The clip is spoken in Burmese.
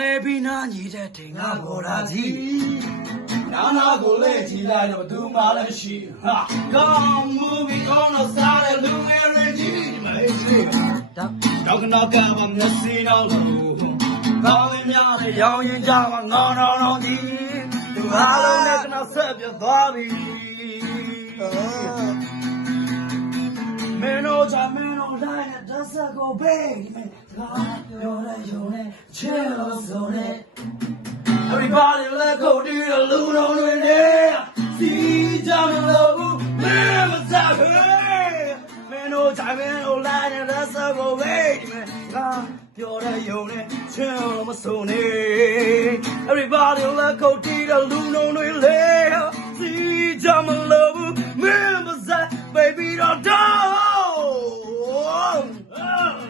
နေပြီနာညီတဲ့တင်ငါပေါ်လာကြီးနာနာကိုလေကြည်လိုက်တော့ဘူးမှလည်းရှိဟာကောင်းမှုပြီးကောင်းတော့စားတဲ့လူငယ်တွေကြီးမလေးစီတော့ကနောက်ကမှမျက်စိတော့လို့ကောင်းရင်များလေရောင်းရင်ကြမှာငေါတော့ကြီးသူအားလုံးနဲ့ကနောက်ဆက်ပြသွားပြီမင်းတို့ချမင်းတို့လိုက်တဲ့ဒဆကိုဘေးငါပြောလဲယုံနဲ့ချဲလို့ဆိုနဲ့ Everybody let go to the loot on the day. See John Lobu, man, what's up? Man, no time, no line, and that's a go away. God, you're the unit, chill, my son. Everybody let go to the loot on the day. See John Lobu, man, what's up? Baby, don't die.